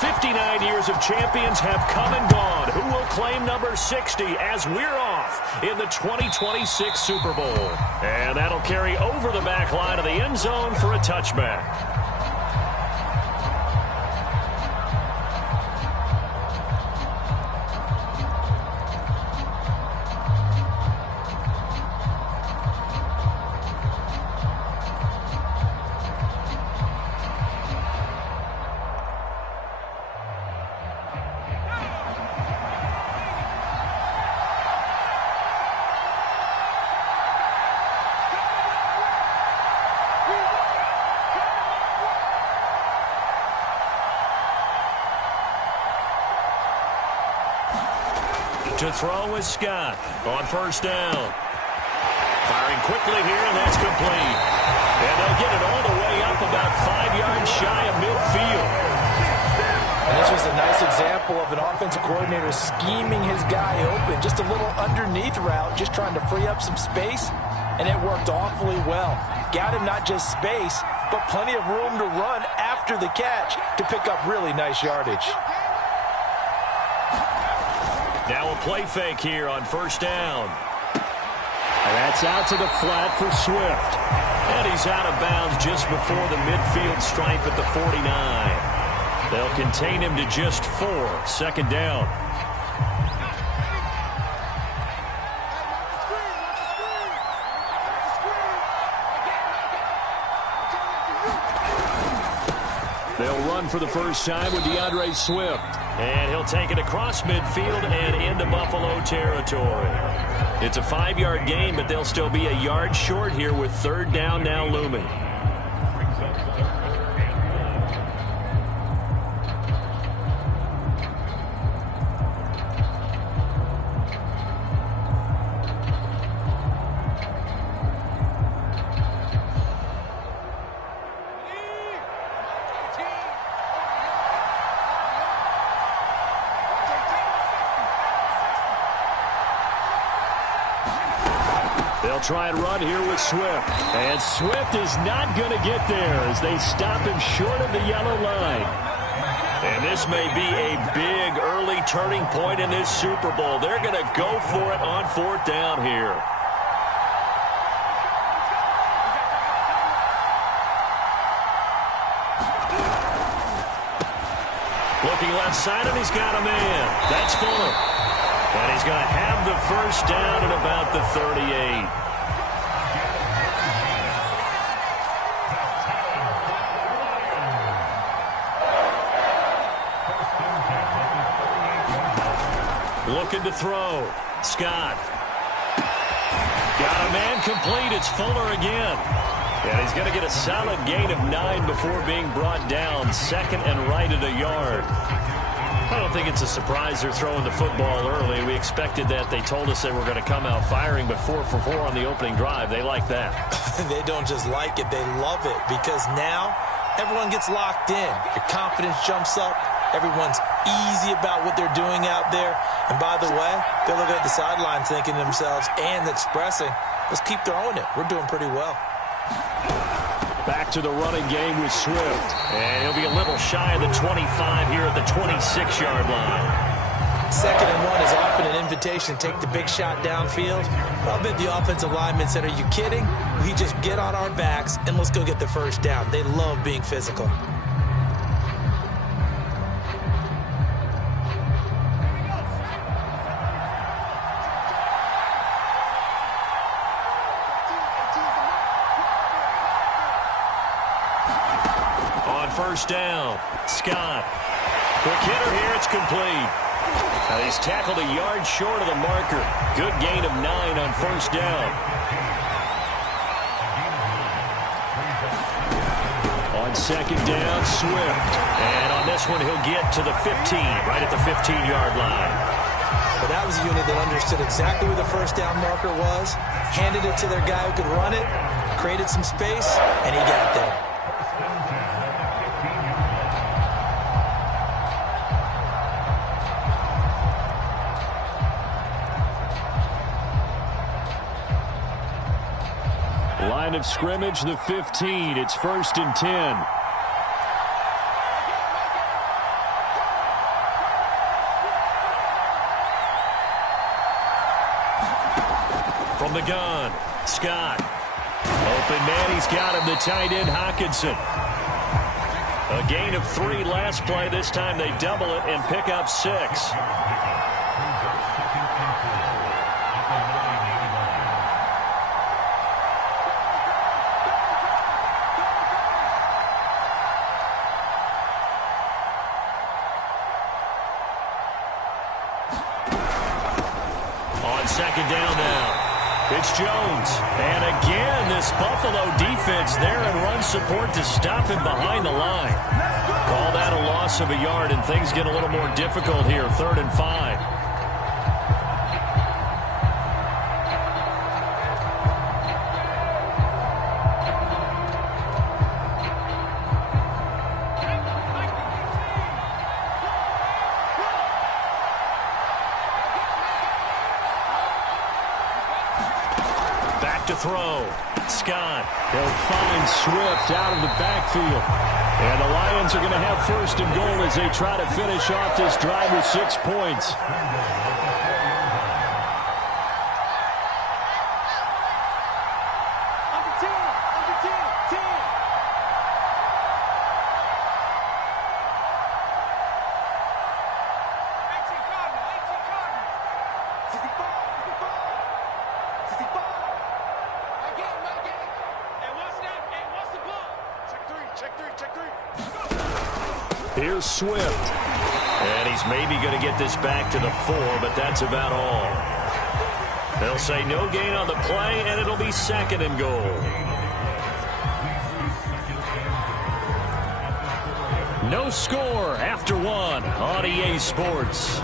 59 years of champions have come and gone. Who will claim number 60 as we're off in the 2026 Super Bowl? And that'll carry over the back line of the end zone for a touchback. To throw is Scott on first down. Firing quickly here, and that's complete. And they'll get it all the way up about 5 yards shy of midfield. And this was a nice example of an offensive coordinator scheming his guy open. Just a little underneath route, just trying to free up some space, and it worked awfully well. Got him not just space, but plenty of room to run after the catch to pick up really nice yardage. Now a play fake here on first down. And that's out to the flat for Swift. And he's out of bounds just before the midfield stripe at the 49. They'll contain him to just 4. Second down. They'll run for the first time with DeAndre Swift. And he'll take it across midfield and into Buffalo territory. It's a 5-yard gain, but they'll still be a yard short here with third down now looming. They'll try and run here with Swift. And Swift is not going to get there as they stop him short of the yellow line. And this may be a big early turning point in this Super Bowl. They're going to go for it on fourth down here. Looking left side, and he's got a man. That's Fuller. And he's going to have the first down at about the 38. Looking to throw. Scott. Got a man complete. It's Fuller again. And he's going to get a solid gain of 9 before being brought down. Second and right at a yard. I don't think it's a surprise they're throwing the football early. We expected that. They told us they were going to come out firing, but 4 for 4 on the opening drive. They like that. They don't just like it. They love it because now everyone gets locked in. Your confidence jumps up. Everyone's easy about what they're doing out there. And by the way, they're looking at the sidelines thinking to themselves and expressing, let's keep throwing it. We're doing pretty well. Back to the running game with Swift. And he'll be a little shy of the 25 here at the 26-yard line. Second and 1 is often an invitation to take the big shot downfield. I'll bet the offensive lineman said, are you kidding? We just get on our backs and let's go get the first down. They love being physical. First down. Scott. Quick hitter here. It's complete. Now he's tackled a yard short of the marker. Good gain of 9 on first down. On second down, Swift. And on this one, he'll get to the 15, right at the 15-yard line. Well, that was a unit that understood exactly where the first down marker was, handed it to their guy who could run it, created some space, and he got there. Line of scrimmage, the 15. It's 1st and 10. the gun. Scott. Open man, he's got him, the tight end, Hockenson. A gain of 3 last play. This time they double it and pick up 6. On second down now. It's Jones. And again, this Buffalo defense there in run support to stop him behind the line. Call that a loss of a yard, and things get a little more difficult here. 3rd and 5. To throw. Scott. He'll find Swift out of the backfield. And the Lions are going to have 1st and goal as they try to finish off this drive with 6 points. Here's Swift. And he's maybe going to get this back to the 4, but that's about all. They'll say no gain on the play, and it'll be 2nd and goal. No score after 1 on EA Sports.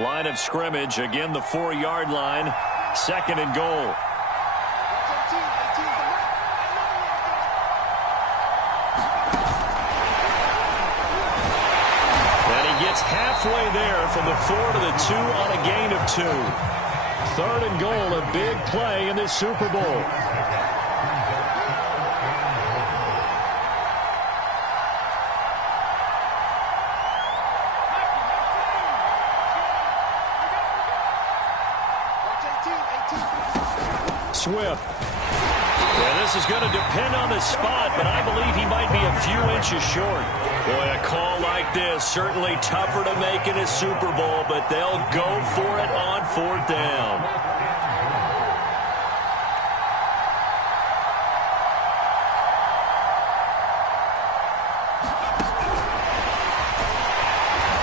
Line of scrimmage, again the 4-yard line, 2nd and goal. And he gets halfway there from the 4 to the 2 on a gain of 2. 3rd and goal, a big play in this Super Bowl. Swift. Yeah, this is going to depend on the spot, but I believe he might be a few inches short. Boy, a call like this, certainly tougher to make in a Super Bowl, but they'll go for it on 4th down.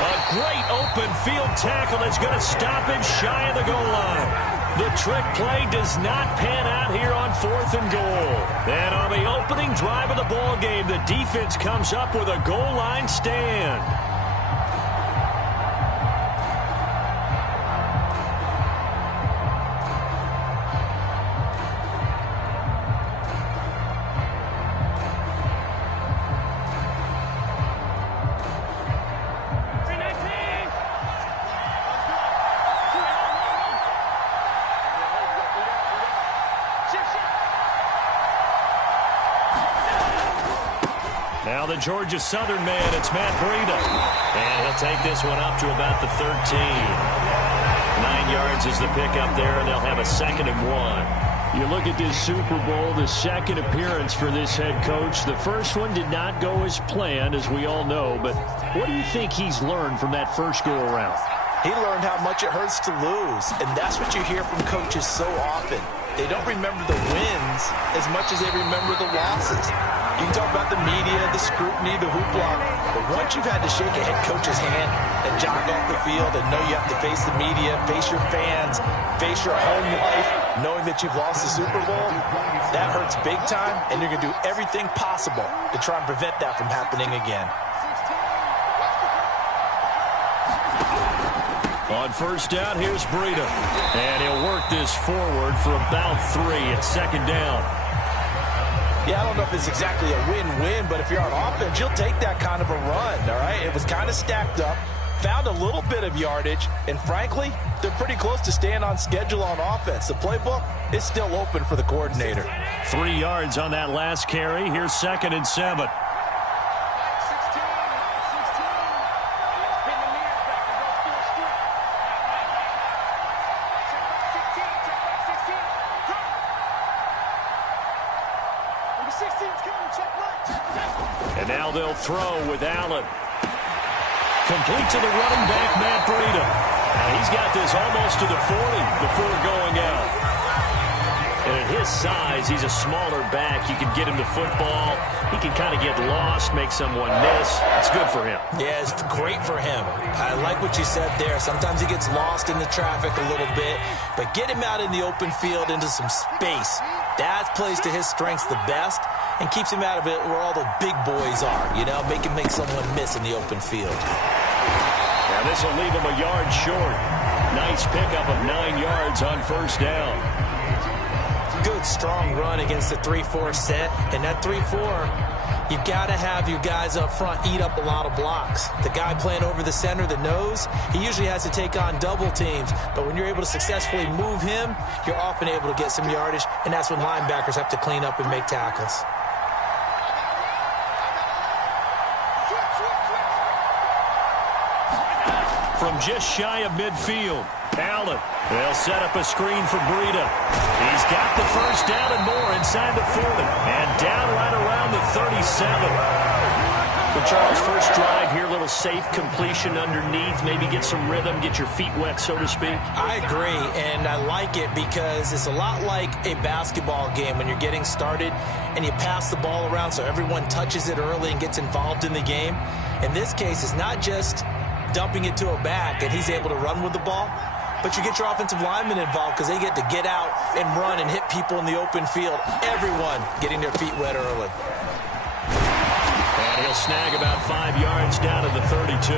A great open field tackle that's going to stop him shy of the goal line. The trick play does not pan out here on 4th and goal. And on the opening drive of the ball game, the defense comes up with a goal line stand. Now the Georgia Southern man, it's Matt Breida. And he'll take this one up to about the 13. 9 yards is the pickup there, and they'll have a 2nd and 1. You look at this Super Bowl, the 2nd appearance for this head coach. The first one did not go as planned, as we all know. But what do you think he's learned from that first go-around? He learned how much it hurts to lose, and that's what you hear from coaches so often. They don't remember the wins as much as they remember the losses. You can talk about the media, the scrutiny, the hoopla, but once you've had to shake a head coach's hand and jog off the field and know you have to face the media, face your fans, face your home life, knowing that you've lost the Super Bowl, that hurts big time, and you're going to do everything possible to try and prevent that from happening again. On 1st down, here's Breida. And he'll work this forward for about 3 at 2nd down. Yeah, I don't know if it's exactly a win-win, but if you're on offense, you'll take that kind of a run, all right? It was kind of stacked up. found a little bit of yardage, and frankly, they're pretty close to staying on schedule on offense. The playbook is still open for the coordinator. 3 yards on that last carry. Here's 2nd and 7. And now they'll throw with Allen. Complete to the running back, Matt Breida. Now he's got this almost to the 40 before going out. And at his size, he's a smaller back. You can get him the football. He can kind of get lost, make someone miss. It's good for him. Yeah, it's great for him. I like what you said there. Sometimes he gets lost in the traffic a little bit, but get him out in the open field into some space. That plays to his strengths the best and keeps him out of it where all the big boys are, you know, make someone miss in the open field. Now this will leave him a yard short. Nice pickup of 9 yards on first down. Good, strong run against the 3-4 set. And that 3-4, you've got to have your guys up front eat up a lot of blocks. The guy playing over the center, the nose, he usually has to take on double teams. But when you're able to successfully move him, you're often able to get some yardage, and that's when linebackers have to clean up and make tackles. From just shy of midfield, Allen. They'll set up a screen for Breida. He's got the first down and more inside the 40. And down right around the 37. Well, Charles, first drive here, little safe completion underneath. Maybe get some rhythm, get your feet wet, so to speak. I agree, and I like it because it's a lot like a basketball game when you're getting started and you pass the ball around so everyone touches it early and gets involved in the game. In this case, it's not just dumping it to a back and he's able to run with the ball, but you get your offensive linemen involved because they get to get out and run and hit people in the open field. Everyone getting their feet wet early. And he'll snag about 5 yards down to the 32.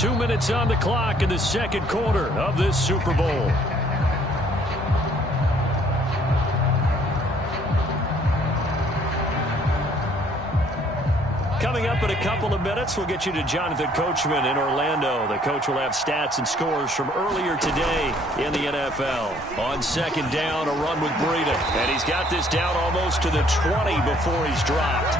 Two minutes on the clock in the second quarter of this Super Bowl. Coming up in a couple of minutes, we'll get you to Jonathan Coachman in Orlando. The coach will have stats and scores from earlier today in the NFL. On second down, a run with Breida. And he's got this down almost to the 20 before he's dropped.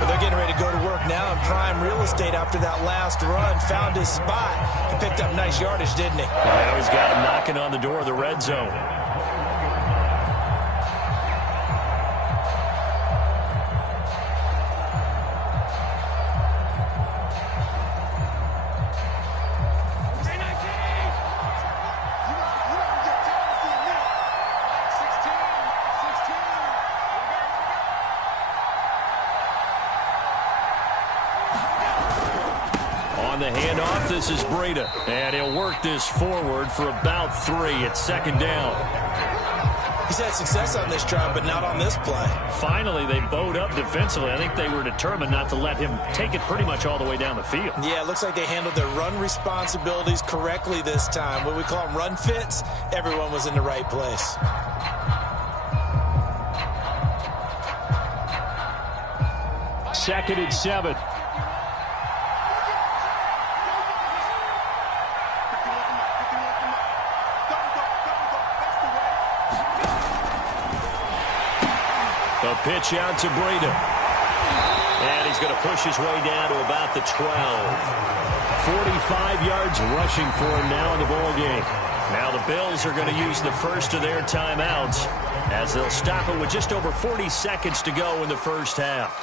But they're getting ready to go to work now in prime real estate after that last run. Found his spot and picked up nice yardage, didn't he? Now he's got him knocking on the door of the red zone. The handoff, this is Breida, and he'll work this forward for about 3 at second down. He's had success on this drive, but not on this play. Finally, they bowed up defensively. I think they were determined not to let him take it pretty much all the way down the field. Yeah, it looks like they handled their run responsibilities correctly this time. What we call them run fits, everyone was in the right place. Second and 7. A pitch out to Breida. And he's going to push his way down to about the 12. 45 yards rushing for him now in the ball game. Now the Bills are going to use the first of their timeouts as they'll stop it with just over 40 seconds to go in the first half.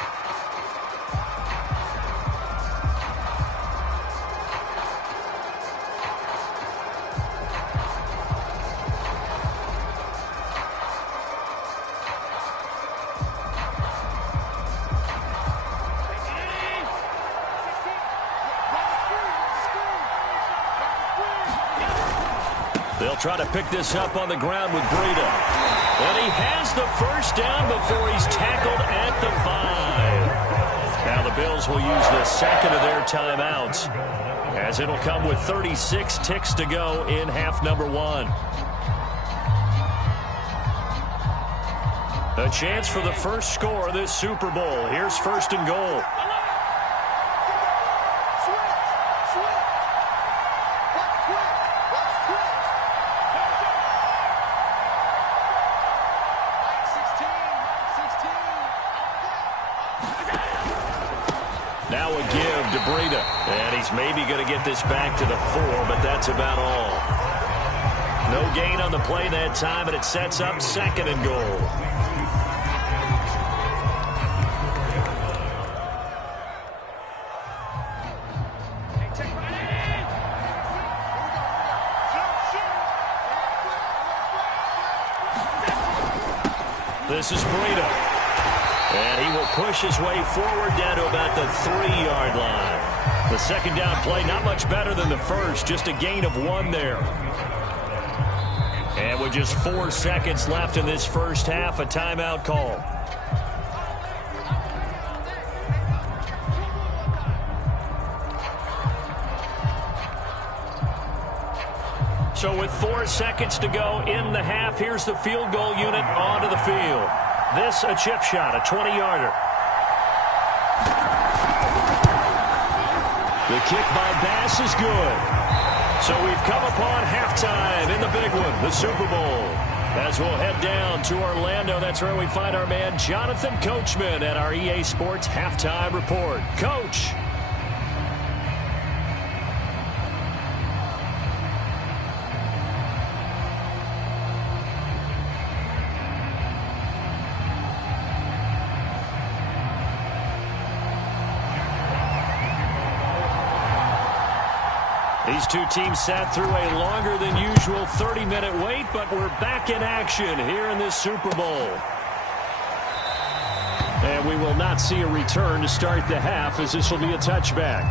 They'll try to pick this up on the ground with Breida. And he has the first down before he's tackled at the 5. Now the Bills will use the second of their timeouts as it'll come with 36 ticks to go in half number 1. A chance for the first score of this Super Bowl. Here's first and goal. Now a give to Breida. And he's maybe going to get this back to the 4, but that's about all. No gain on the play that time, and it sets up second and goal. This is Breida. And he will push his way forward down to about the 3-yard line. The second down play, not much better than the first, just a gain of 1 there. And with just 4 seconds left in this first half, a timeout call. So with 4 seconds to go in the half, here's the field goal unit onto the field. This a chip shot, a 20-yarder. The kick by Bass is good. So we've come upon halftime in the big one, the Super Bowl. As we'll head down to Orlando, that's where we find our man Jonathan Coachman at our EA Sports Halftime Report. Coach. These two teams sat through a longer than usual 30-minute wait, but we're back in action here in this Super Bowl. And we will not see a return to start the half, as this will be a touchback.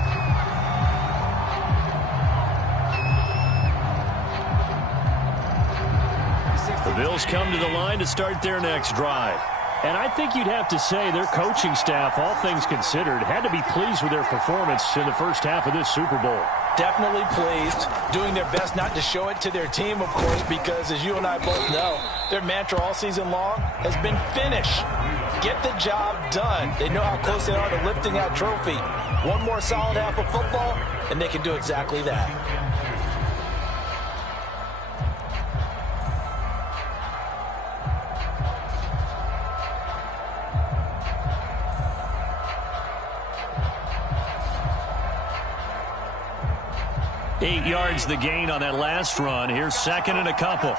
The Bills come to the line to start their next drive. And I think you'd have to say their coaching staff, all things considered, had to be pleased with their performance in the first half of this Super Bowl. Definitely pleased, doing their best not to show it to their team, of course, because as you and I both know, their mantra all season long has been finish. Get the job done. They know how close they are to lifting that trophy. One more solid half of football, and they can do exactly that. Eight yards the gain on that last run. Here's second and a couple.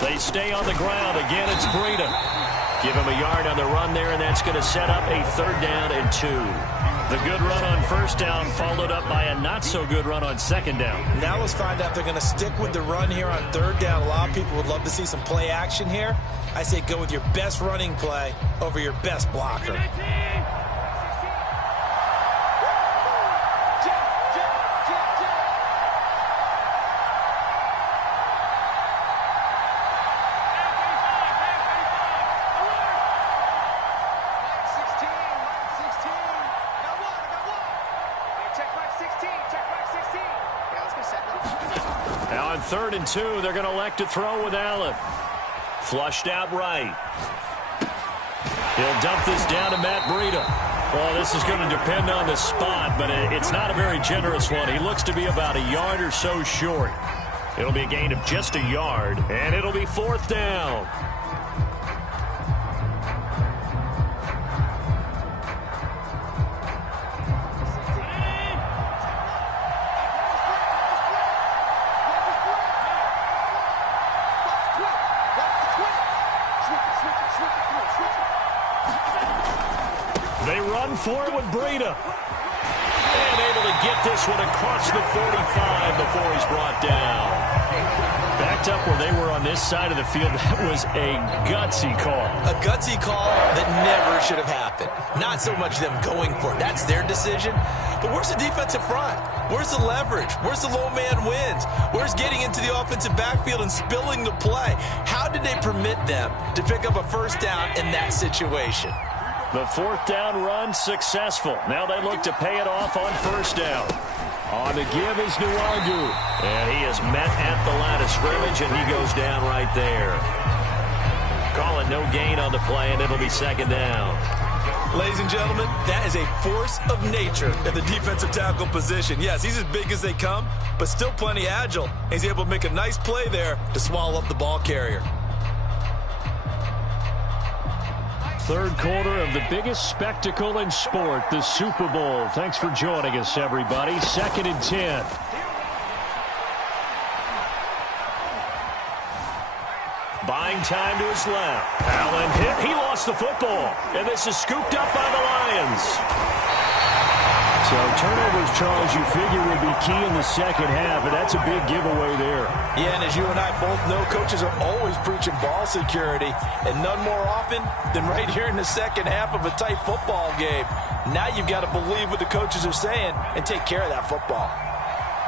They stay on the ground. Again, it's Breida. Give him a yard on the run there, and that's going to set up a 3rd down and 2. The good run on first down followed up by a not-so-good run on second down. Now let's find out if they're going to stick with the run here on 3rd down. A lot of people would love to see some play action here. I say go with your best running play over your best blocker. Now on 3rd and 2, they're going to elect to throw with Allen. Flushed out right. He'll dump this down to Matt Breida. Well, this is going to depend on the spot, but it's not a very generous one. He looks to be about a yard or so short. It'll be a gain of just a yard, and it'll be 4th down. They run for it with Breida. And able to get this one across the 45 before he's brought down. Backed up where they were on this side of the field. That was a gutsy call. A gutsy call that never should have happened. Not so much them going for it. That's their decision. But where's the defensive front? Where's the leverage? Where's the low man wins? Where's getting into the offensive backfield and spilling the play? How did they permit them to pick up a 1st down in that situation? The fourth down run successful. Now they look to pay it off on first down. On the give is Nwangu. And he is met at the line of scrimmage, and he goes down right there. Call it no gain on the play, and it'll be second down. Ladies and gentlemen, that is a force of nature at the defensive tackle position. Yes, he's as big as they come, but still plenty agile. He's able to make a nice play there to swallow up the ball carrier. Third quarter of the biggest spectacle in sport, the Super Bowl. Thanks for joining us, everybody. 2nd and 10. Buying time to his left. Allen hit. He lost the football. And this is scooped up by the Lions. So turnovers, Charles, you figure would be key in the second half, and that's a big giveaway there. Yeah, and as you and I both know, coaches are always preaching ball security, and none more often than right here in the second half of a tight football game. Now you've got to believe what the coaches are saying and take care of that football.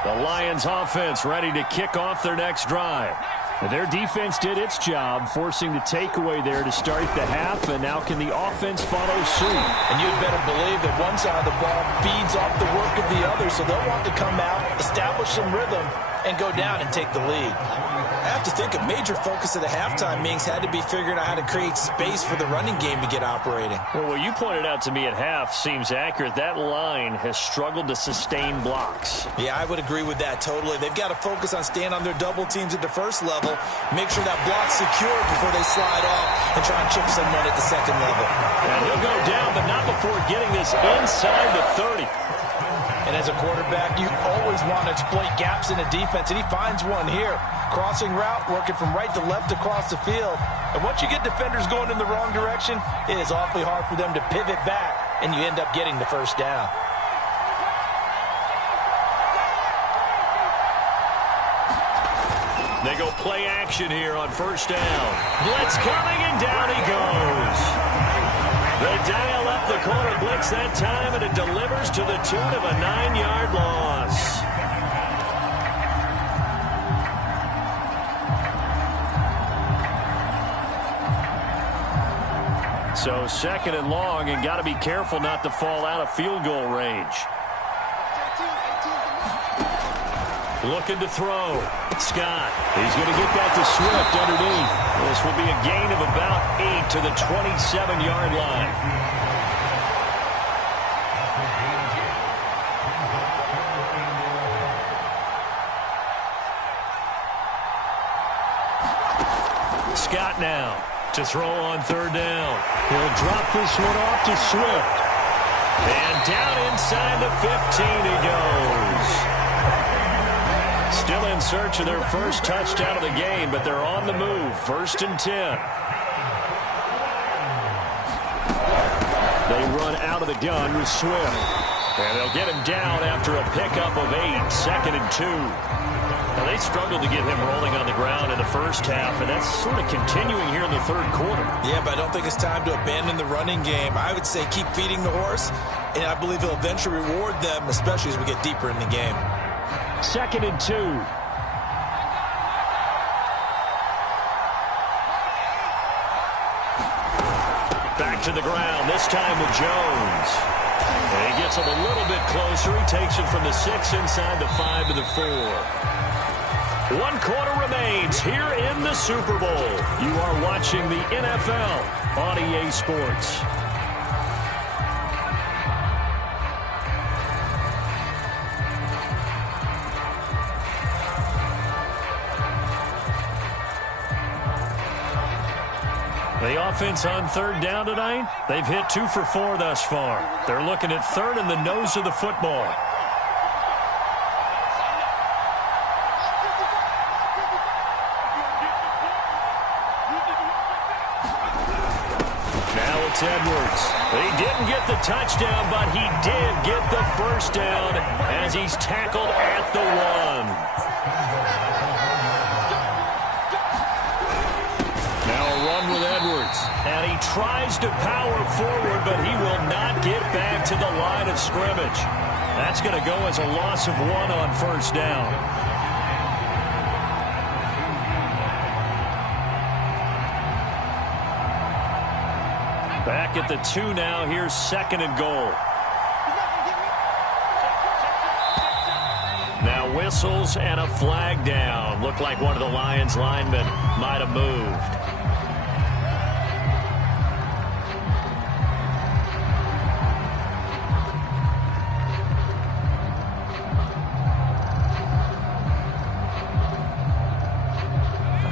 The Lions offense ready to kick off their next drive. Their defense did its job, forcing the takeaway there to start the half, and now can the offense follow suit? And you'd better believe that one side of the ball feeds off the work of the other, so they'll want to come out, establish some rhythm, and go down and take the lead. I have to think a major focus of the halftime meetings had to be figuring out how to create space for the running game to get operating. Well, what you pointed out to me at half seems accurate. That line has struggled to sustain blocks. Yeah, I would agree with that totally. They've got to focus on staying on their double teams at the first level, make sure that block's secured before they slide off and try and chip someone at the second level. And he'll go down, but not before getting this inside the 30. And as a quarterback, you always want to exploit gaps in the defense, and he finds one here. Crossing route, working from right to left across the field. And once you get defenders going in the wrong direction, it is awfully hard for them to pivot back, and you end up getting the first down. They go play action here on first down. Blitz coming, and down he goes. They dial up the corner blitz that time, and it delivers to the tune of a 9-yard loss. So second and long, and got to be careful not to fall out of field goal range. Looking to throw. Scott. He's going to get that to Swift underneath. This will be a gain of about 8 to the 27-yard line. Scott now to throw on third down. He'll drop this one off to Swift. And down inside the 15 he goes. Still in search of their first touchdown of the game, but they're on the move. 1st and 10. They run out of the gun with Swift. And they'll get him down after a pickup of 8. 2nd and 2. Now, they struggled to get him rolling on the ground in the first half, and that's sort of continuing here in the third quarter. Yeah, but I don't think it's time to abandon the running game. I would say keep feeding the horse, and I believe he'll eventually reward them, especially as we get deeper in the game. 2nd and 2. Back to the ground, this time with Jones. And he gets him a little bit closer. He takes it from the 6 inside the 5 to the 4. 1 quarter remains here in the Super Bowl. You are watching the NFL on EA Sports. The offense on third down tonight, they've hit 2 for 4 thus far. They're looking at third in the nose of the football. Now it's Edwards. He didn't get the touchdown, but he did get the first down as he's tackled at the 1. With Edwards, and he tries to power forward, but he will not get back to the line of scrimmage. That's going to go as a loss of 1 on first down. Back at the 2 now. Here's 2nd and goal. Now whistles and a flag down. Looked like one of the Lions linemen might have moved.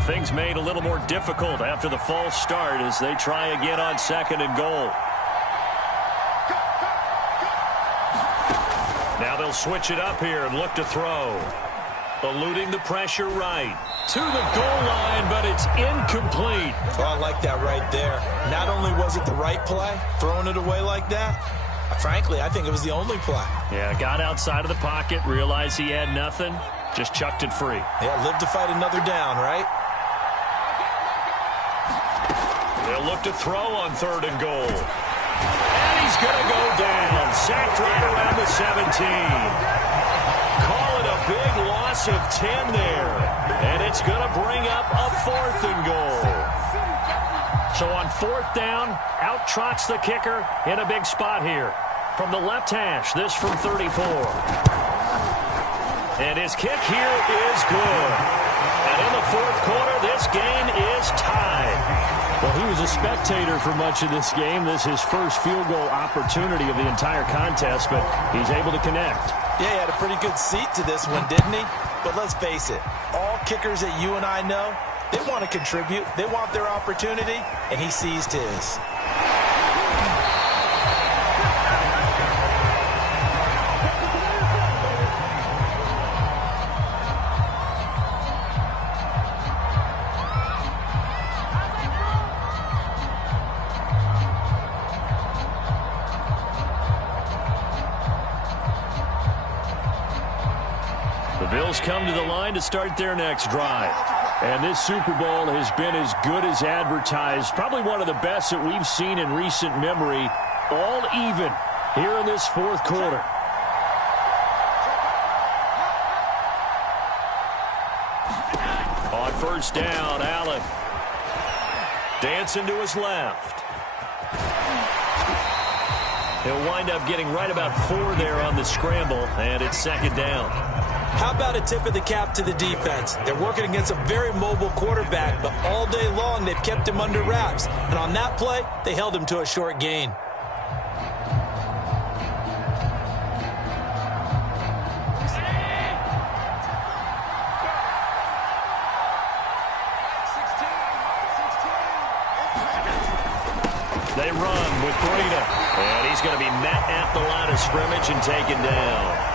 Things made a little more difficult after the false start as they try again on 2nd and goal. Now they'll switch it up here and look to throw. Eluding the pressure right. To the goal line, but it's incomplete. Oh, I like that right there. Not only was it the right play, throwing it away like that, frankly, I think it was the only play. Yeah, got outside of the pocket, realized he had nothing, just chucked it free. Yeah, live to fight another down, right? They'll look to throw on 3rd and goal. And he's going to go down. Sacked right around the 17. Call it a big loss of 10 there. And it's going to bring up a 4th and goal. So on 4th down, out trots the kicker in a big spot here. From the left hash, this from 34. And his kick here is good. And in the 4th quarter, this game is tied. Well, he was a spectator for much of this game. This is his first field goal opportunity of the entire contest, but he's able to connect. Yeah, he had a pretty good seat to this one, didn't he? But let's face it, all kickers that you and I know, they want to contribute. They want their opportunity, and he seized his. Bills come to the line to start their next drive. And this Super Bowl has been as good as advertised. Probably one of the best that we've seen in recent memory. All even here in this 4th quarter. On 1st down, Allen. Dancing to his left. He'll wind up getting right about 4 there on the scramble, and it's 2nd down. How about a tip of the cap to the defense? They're working against a very mobile quarterback, but all day long they've kept him under wraps. And on that play, they held him to a short gain. They run with Breida, and he's going to be met at the line of scrimmage and taken down.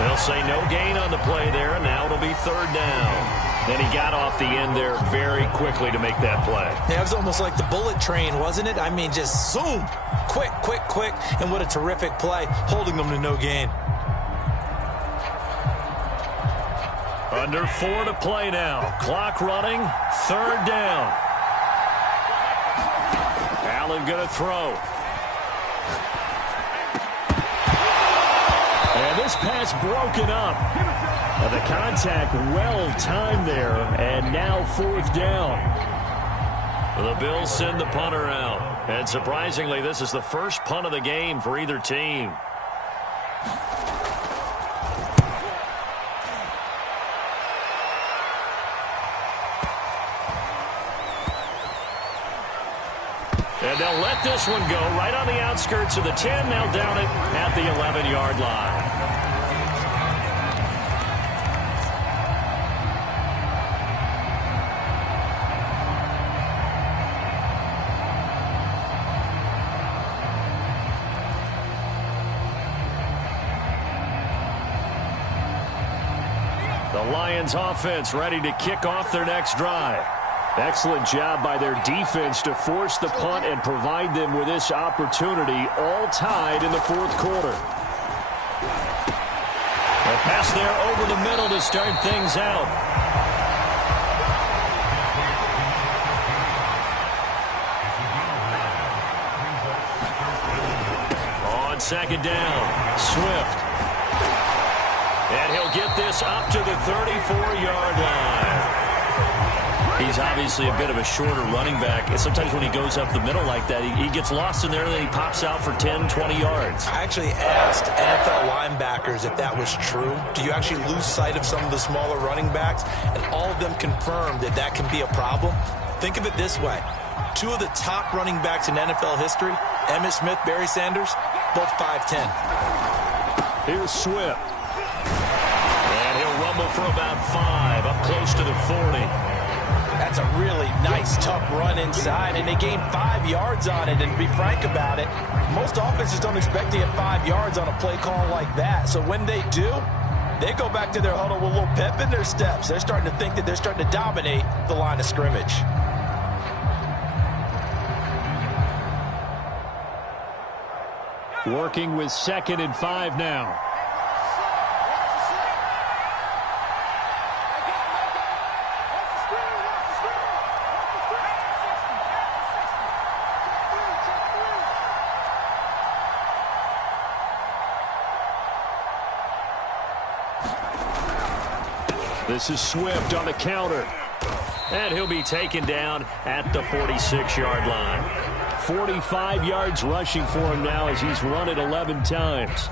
They'll say no gain on the play there, and now it'll be 3rd down. Then he got off the end there very quickly to make that play. Yeah, it was almost like the bullet train, wasn't it? I mean, just zoom. Quick, quick, quick. And what a terrific play, holding them to no gain. Under 4 to play now. Clock running, 3rd down. Allen going to throw. And this pass broken up. The contact well timed there, and now 4th down. The Bills send the punter out. And surprisingly, this is the first punt of the game for either team. And they'll let this one go right on the outskirts of the 10. They'll down it at the 11-yard line. The Lions offense ready to kick off their next drive. Excellent job by their defense to force the punt and provide them with this opportunity, all tied in the 4th quarter. A pass there over the middle to start things out. On 2nd down, Swift. And he'll get this up to the 34-yard line. He's obviously a bit of a shorter running back. And sometimes when he goes up the middle like that, he gets lost in there, and then he pops out for 10, 20 yards. I actually asked NFL linebackers if that was true. Do you actually lose sight of some of the smaller running backs? And all of them confirmed that that can be a problem. Think of it this way. Two of the top running backs in NFL history, Emmitt Smith, Barry Sanders, both 5'10". Here's Swift. And he'll rumble for about 5, up close to the 40. That's a really nice, tough run inside, and they gained 5 yards on it. And to be frank about it, most offenses don't expect to get 5 yards on a play call like that. So when they do, they go back to their huddle with a little pep in their steps. They're starting to think that they're starting to dominate the line of scrimmage. Working with 2nd and 5 now. This is Swift on the counter. And he'll be taken down at the 46-yard line. 45 yards rushing for him now as he's run it 11 times.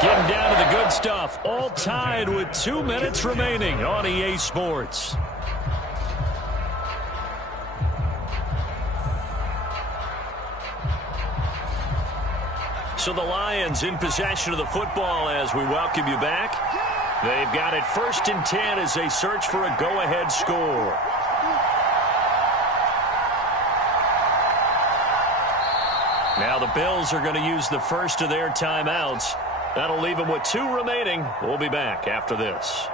Getting down to the good stuff. All tied with 2 minutes remaining on EA Sports. So the Lions in possession of the football as we welcome you back. They've got it 1st and 10 as they search for a go-ahead score. Now the Bills are going to use the first of their timeouts. That'll leave them with 2 remaining. We'll be back after this.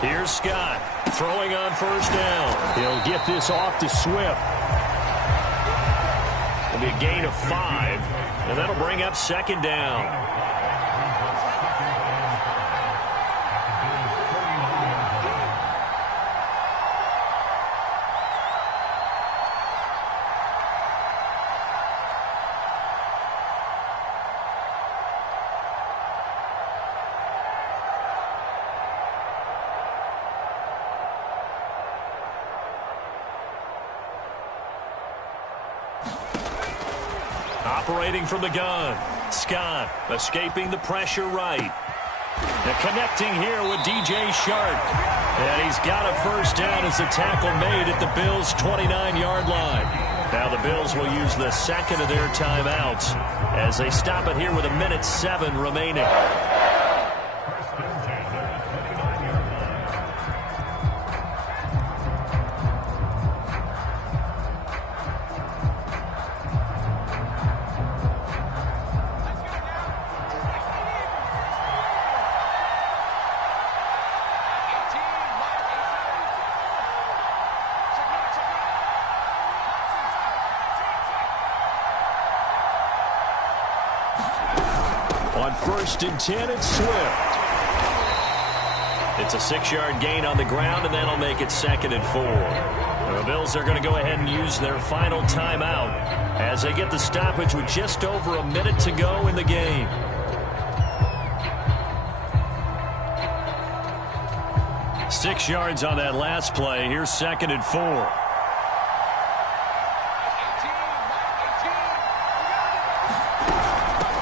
Here's Scott throwing on 1st down. He'll get this off to Swift. It'll be a gain of 5, and that'll bring up 2nd down. Operating from the gun. Scott escaping the pressure right. Now connecting here with DJ Shark. And he's got a 1st down as the tackle made at the Bills' 29-yard line. Now the Bills will use the 2nd of their timeouts as they stop it here with 1:07 remaining. On 1st and 10, it's Swift. It's a 6-yard gain on the ground, and that'll make it 2nd and 4. The Bills are going to go ahead and use their final timeout as they get the stoppage with just over a minute to go in the game. Six yards on that last play. Here's 2nd and 4.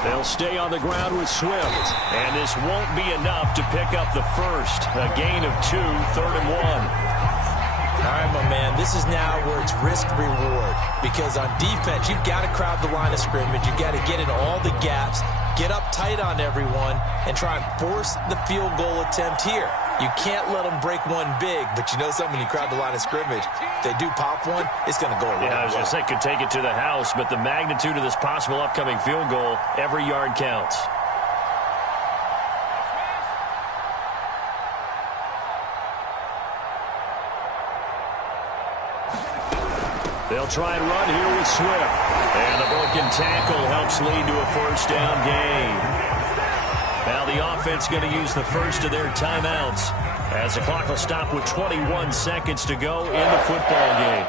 They'll stay on the ground with Swift. And this won't be enough to pick up the first. A gain of 2, 3rd and 1. All right, my man, this is now where it's risk-reward. Because on defense, you've got to crowd the line of scrimmage. You've got to get in all the gaps, get up tight on everyone, and try and force the field goal attempt here. You can't let them break one big, but you know something, when you crowd the line of scrimmage, if they do pop one, it's going to go away. Yeah, I was going to say could take it to the house, but the magnitude of this possible upcoming field goal, every yard counts. They'll try and run here with Swift. And the broken tackle helps lead to a 1st down gain. Now the offense going to use the first of their timeouts as the clock will stop with 21 seconds to go in the football game.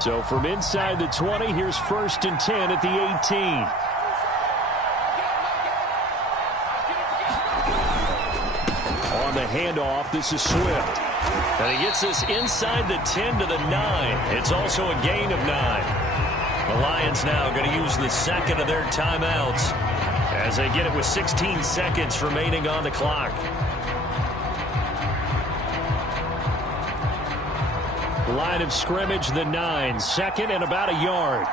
So from inside the 20, here's 1st and 10 at the 18. On the handoff, this is Swift. And he gets this inside the 10 to the 9. It's also a gain of 9. The Lions now going to use the second of their timeouts as they get it with 16 seconds remaining on the clock. Line of scrimmage, the 9. Second and about a yard.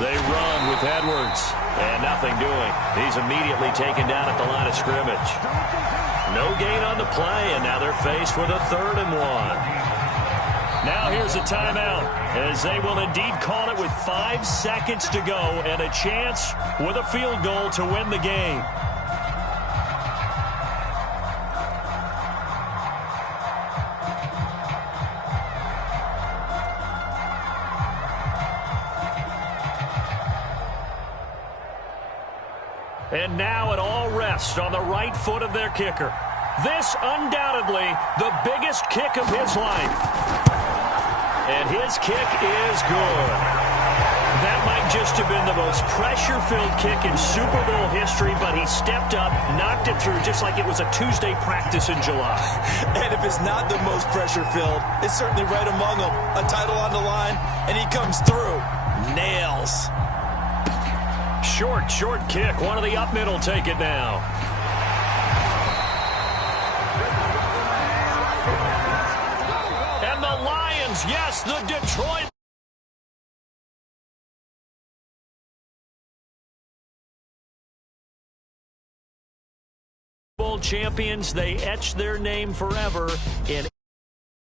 They run with Edwards. And nothing doing. He's immediately taken down at the line of scrimmage. No gain on the play, and now they're faced with a 3rd and 1. Now here's a timeout, as they will indeed call it with 5 seconds to go and a chance with a field goal to win the game. And now it all rests on the right foot of their kicker. This undoubtedly the biggest kick of his life. And his kick is good. That might just have been the most pressure-filled kick in Super Bowl history, but he stepped up, knocked it through just like it was a Tuesday practice in July. And if it's not the most pressure-filled, it's certainly right among them. A title on the line, and he comes through. Nails. Short kick. One of the up middle take it now. And the Lions, yes, the Detroit Bowl champions, they etch their name forever in